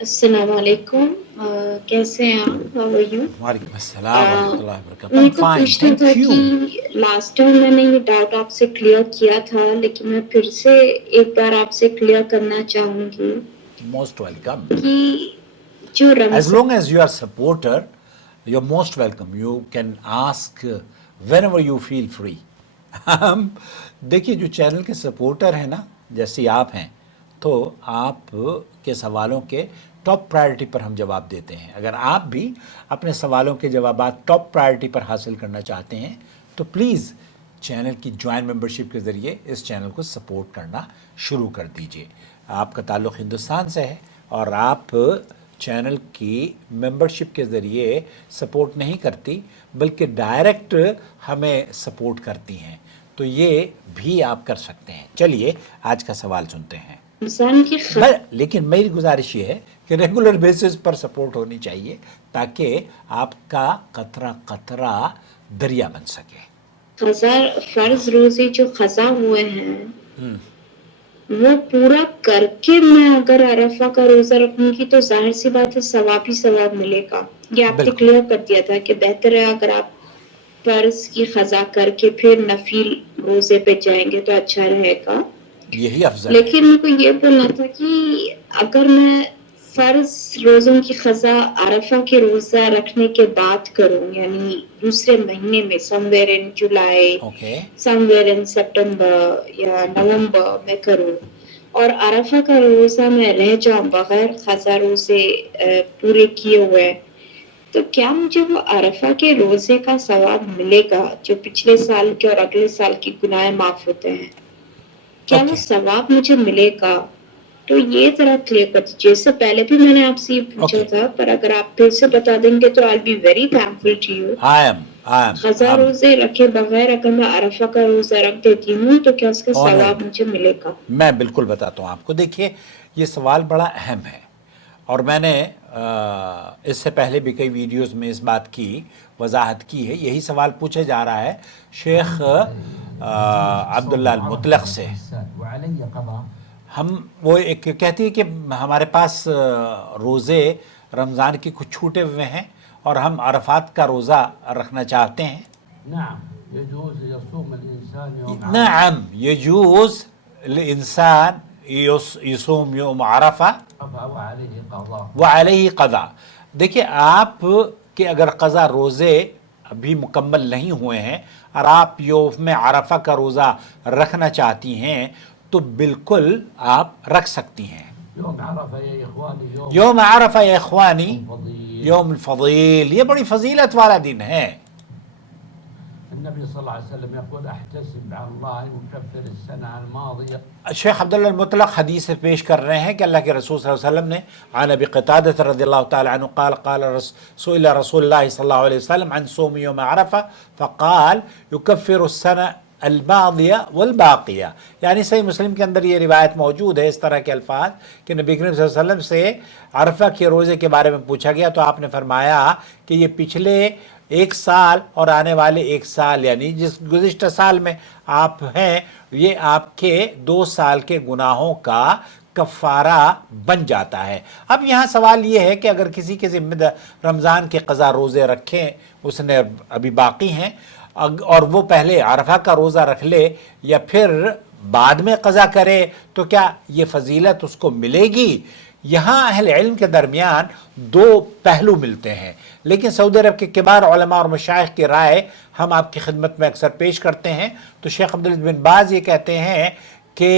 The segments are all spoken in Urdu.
السلام علیکم، کیسے ہیں آپ؟ How are you? وعلیکم السلام ورحمۃ اللہ وبرکاتہ. میرے I'm کو fine, پوچھنا thank تھا you. کہ لاسٹ ٹائم میں نے یہ ڈاؤٹ آپ سے کلیئر کیا تھا، لیکن میں پھر سے ایک بار آپ سے کلیئر کرنا چاہوں گی Most welcome. کہ جو As Ramzan long as you are supporter, you're most welcome. You can ask whenever you feel free. ہم دیکھیے جو چینل کے سپورٹر ہیں نا، جیسے آپ ہیں، تو آپ کے سوالوں کے ٹاپ پرائرٹی پر ہم جواب دیتے ہیں. اگر آپ بھی اپنے سوالوں کے جوابات ٹاپ پرائرٹی پر حاصل کرنا چاہتے ہیں تو پلیز چینل کی جوائن ممبرشپ کے ذریعے اس چینل کو سپورٹ کرنا شروع کر دیجئے. آپ کا تعلق ہندوستان سے ہے اور آپ چینل کی ممبرشپ کے ذریعے سپورٹ نہیں کرتی بلکہ ڈائریکٹ ہمیں سپورٹ کرتی ہیں، تو یہ بھی آپ کر سکتے ہیں. چلیے آج کا سوال سنتے ہیں. کی لیکن میری گزارش یہ ہے کہ ریگولر بیسس پر سپورٹ ہونی چاہیے تاکہ آپ کا قطرہ قطرہ دریا بن سکے. فرض روزے جو قضا ہوئے ہیں وہ پورا کر کے میں اگر عرفہ کا روزہ رکھوں گی تو ظاہر سی بات ہے ثواب ہی ثواب ملے گا. یہ آپ نے بالکل کلیئر کر دیا تھا کہ بہتر ہے اگر آپ فرض کی قضا کر کے پھر نفل روزے پہ جائیں گے تو اچھا رہے گا. یہی افضل ہے. لیکن میرے کو یہ بولنا تھا کہ اگر میں فرض روزوں کی قضا عرفہ کے روزہ رکھنے کے بعد کروں، یعنی دوسرے مہینے میں somewhere in July, okay somewhere in September یا نومبر میں کروں اور عرفہ کا روزہ میں رہ جاؤں بغیر قضا روزے پورے کیے ہوئے، تو کیا مجھے وہ عرفہ کے روزے کا ثواب ملے گا جو پچھلے سال کے اور اگلے سال کی گناہ معاف ہوتے ہیں؟ کیا وہ اوکے ثواب مجھے ملے گا؟ تو یہ ذرا کلیئر کر دیجیے. اس سے پہلے بھی میں نے آپ سے یہ پوچھا اوکے. تھا، پر اگر آپ پھر سے بتا دیں گے تو I'll be very thankful to you. قضا روزے رکھے بغیر اگر میں عرفہ کا روزہ رکھ دیتی ہوں تو کیا اس کا ثواب مجھے ملے گا؟ میں بالکل بتاتا ہوں آپ کو. دیکھیے یہ سوال بڑا اہم ہے اور میں نے اس سے پہلے بھی کئی ویڈیوز میں اس بات کی وضاحت کی ہے. یہی سوال پوچھا جا رہا ہے شیخ عبداللہ المطلق سے. ہم وہ ایک کہتی ہے کہ ہمارے پاس روزے رمضان کی کچھ چھوٹے ہوئے ہیں اور ہم عرفات کا روزہ رکھنا چاہتے ہیں. يجوز يصوم الإنسان يوم عرفة. نعم يجوز الإنسان يصوم يوم عرفہ وعلیہ قضا. دیکھیں آپ کے اگر قضا روزے ابھی مکمل نہیں ہوئے ہیں اور آپ یوم عرفہ کا روزہ رکھنا چاہتی ہیں تو بالکل آپ رکھ سکتی ہیں. يوم عرفة يا إخواني یوم عرفہ یا اخوانی فضيل. یوم الفضیل، یہ بڑی فضیلت والا دن ہے. النبي صلى الله عليه وسلم يقول احتسب على الله أن يكفر السنة الماضية. شیخ عبداللہ المطلق حدیث پیش کر رہے ہیں کہ اللہ کے رسول صلی اللہ علیہ وسلم نے عن ابی قتادہ رضی اللہ تعالی عنہ قال قال سئل رسول اللہ صلی اللہ علیہ وسلم عن صوم یوم عرفہ فقال يكفر السنة الماضیہ والباقیہ. یعنی صحیح مسلم کے اندر یہ روایت موجود ہے اس طرح کے الفاظ کہ نبی کریم صلی اللہ علیہ وسلم سے عرفہ کے روزے کے بارے میں پوچھا گیا تو آپ نے فرمایا کہ یہ پچھلے ایک سال اور آنے والے ایک سال، یعنی جس گزشتہ سال میں آپ ہیں یہ آپ کے 2 سال کے گناہوں کا کفارہ بن جاتا ہے. اب یہاں سوال یہ ہے کہ اگر کسی کے ذمہ رمضان کے قضا روزے رکھیں، اس نے ابھی باقی ہیں اور وہ پہلے عرفہ کا روزہ رکھ لے یا پھر بعد میں قضا کرے تو کیا یہ فضیلت اس کو ملے گی؟ یہاں اہل علم کے درمیان 2 پہلو ملتے ہیں، لیکن سعودی عرب کے کبار علماء اور مشائخ کی رائے ہم آپ کی خدمت میں اکثر پیش کرتے ہیں. تو شیخ عبدالعزیز بن باز یہ کہتے ہیں کہ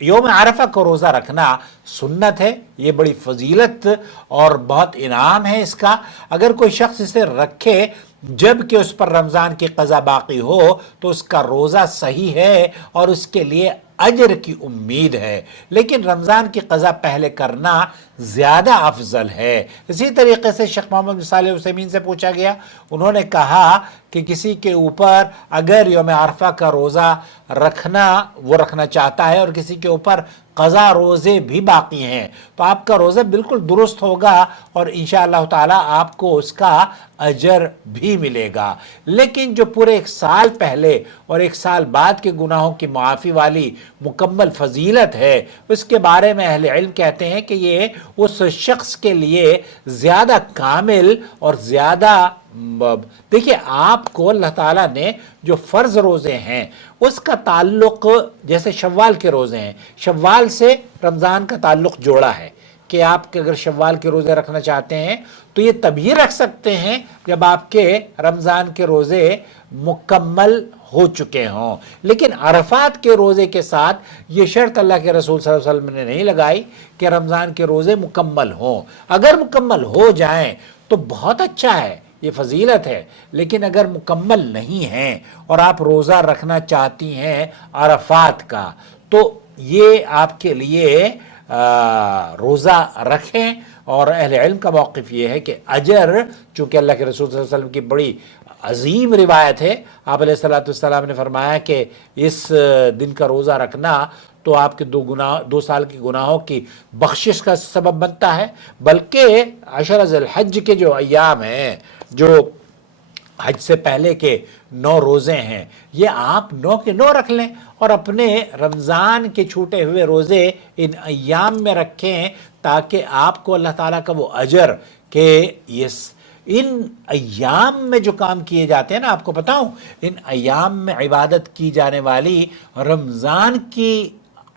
یوم عرفہ کو روزہ رکھنا سنت ہے، یہ بڑی فضیلت اور بہت انعام ہے اس کا. اگر کوئی شخص اسے رکھے جب کہ اس پر رمضان کی قضا باقی ہو تو اس کا روزہ صحیح ہے اور اس کے لیے اجر کی امید ہے، لیکن رمضان کی قضا پہلے کرنا زیادہ افضل ہے۔ اسی طریقے سے شیخ محمد بن صالح العثیمین سے پوچھا گیا، انہوں نے کہا کہ کسی کے اوپر اگر یوم عرفہ کا روزہ وہ رکھنا چاہتا ہے اور کسی کے اوپر قضا روزے بھی باقی ہیں تو آپ کا روزہ بالکل درست ہوگا اور انشاءاللہ تعالی آپ کو اس کا اجر بھی ملے گا۔ لیکن جو پورے ایک سال پہلے اور ایک سال بعد کے گناہوں کی معافی والی مکمل فضیلت ہے، اس کے بارے میں اہل علم کہتے ہیں کہ یہ اس شخص کے لیے زیادہ کامل اور زیادہ دیکھیے، آپ کو اللہ تعالیٰ نے جو فرض روزے ہیں اس کا تعلق، جیسے شوال کے روزے ہیں، شوال سے رمضان کا تعلق جوڑا ہے کہ آپ اگر شوال کے روزے رکھنا چاہتے ہیں تو یہ تبھی رکھ سکتے ہیں جب آپ کے رمضان کے روزے مکمل ہو چکے ہوں۔ لیکن عرفات کے روزے کے ساتھ یہ شرط اللہ کے رسول صلی اللہ علیہ وسلم نے نہیں لگائی کہ رمضان کے روزے مکمل ہوں۔ اگر مکمل ہو جائیں تو بہت اچھا ہے، یہ فضیلت ہے، لیکن اگر مکمل نہیں ہیں اور آپ روزہ رکھنا چاہتی ہیں عرفات کا تو یہ آپ کے لیے روزہ رکھیں۔ اور اہل علم کا موقف یہ ہے کہ اجر، چونکہ اللہ کے رسول صلی اللہ علیہ وسلم کی بڑی عظیم روایت ہے، آپ علیہ السلام نے فرمایا کہ اس دن کا روزہ رکھنا تو آپ کے 2 سال کے گناہوں کی بخشش کا سبب بنتا ہے، بلکہ عشر ذی الحج کے جو ایام ہیں، جو حج سے پہلے کے 9 روزے ہیں، یہ آپ 9 کے 9 رکھ لیں اور اپنے رمضان کے چھوٹے ہوئے روزے ان ایام میں رکھیں تاکہ آپ کو اللہ تعالیٰ کا وہ اجر کہ ان ایام میں جو کام کیے جاتے ہیں نا، آپ کو بتاؤں، ان ایام میں عبادت کی جانے والی رمضان کی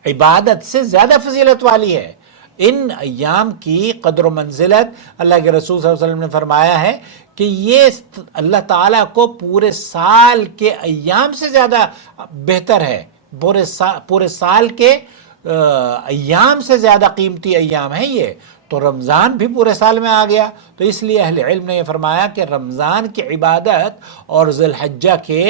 عبادت سے زیادہ فضیلت والی ہے۔ ان ایام کی قدر و منزلت اللہ کے رسول صلی اللہ علیہ وسلم نے فرمایا ہے کہ یہ اللہ تعالیٰ کو پورے سال کے ایام سے زیادہ بہتر ہے، پورے سال کے ایام سے زیادہ قیمتی ایام ہے یہ، تو رمضان بھی پورے سال میں آ گیا، تو اس لیے اہل علم نے یہ فرمایا کہ رمضان کی عبادت اور ذی الحجہ کے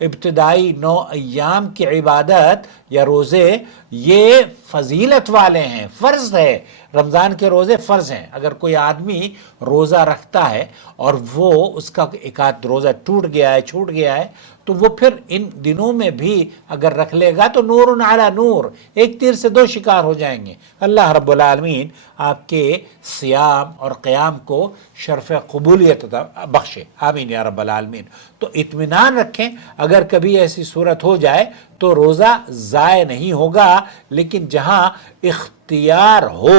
ابتدائی 9 ایام کی عبادت یا روزے یہ فضیلت والے ہیں، فرض ہے۔ رمضان کے روزے فرض ہیں۔ اگر کوئی آدمی روزہ رکھتا ہے اور وہ اس کا ایک آدھ روزہ ٹوٹ گیا ہے، چھوٹ گیا ہے، تو وہ پھر ان دنوں میں بھی اگر رکھ لے گا تو نور علی نور، ایک تیر سے 2 شکار ہو جائیں گے۔ اللہ رب العالمین آپ کے صیام اور قیام کو شرف قبولیت بخشے، آمین یا رب العالمین۔ تو اطمینان رکھیں، اگر کبھی ایسی صورت ہو جائے تو روزہ ضائع نہیں ہوگا، لیکن جہاں اختیار ہو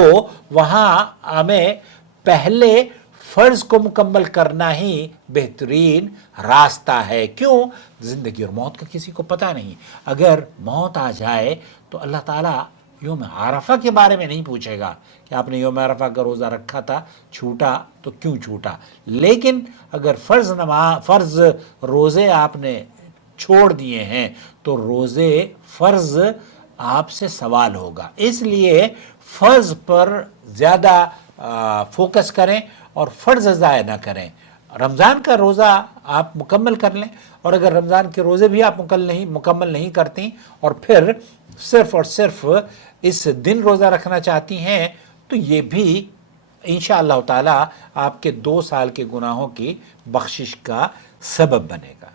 وہاں ہمیں پہلے فرض کو مکمل کرنا ہی بہترین راستہ ہے۔ کیوں؟ زندگی اور موت کا کسی کو پتہ نہیں، اگر موت آ جائے تو اللہ تعالیٰ یوم عرفہ کے بارے میں نہیں پوچھے گا کہ آپ نے یوم عرفہ کا روزہ رکھا تھا، چھوٹا تو کیوں چھوٹا، لیکن اگر فرض روزے آپ نے چھوڑ دیے ہیں تو روزے فرض آپ سے سوال ہوگا۔ اس لیے فرض پر زیادہ فوکس کریں اور فرض ضائع نہ کریں۔ رمضان کا روزہ آپ مکمل کر لیں، اور اگر رمضان کے روزے بھی آپ مکمل نہیں کرتی اور پھر صرف اور صرف اس دن روزہ رکھنا چاہتی ہیں تو یہ بھی انشاءاللہ تعالی آپ کے 2 سال کے گناہوں کی بخشش کا سبب بنے گا۔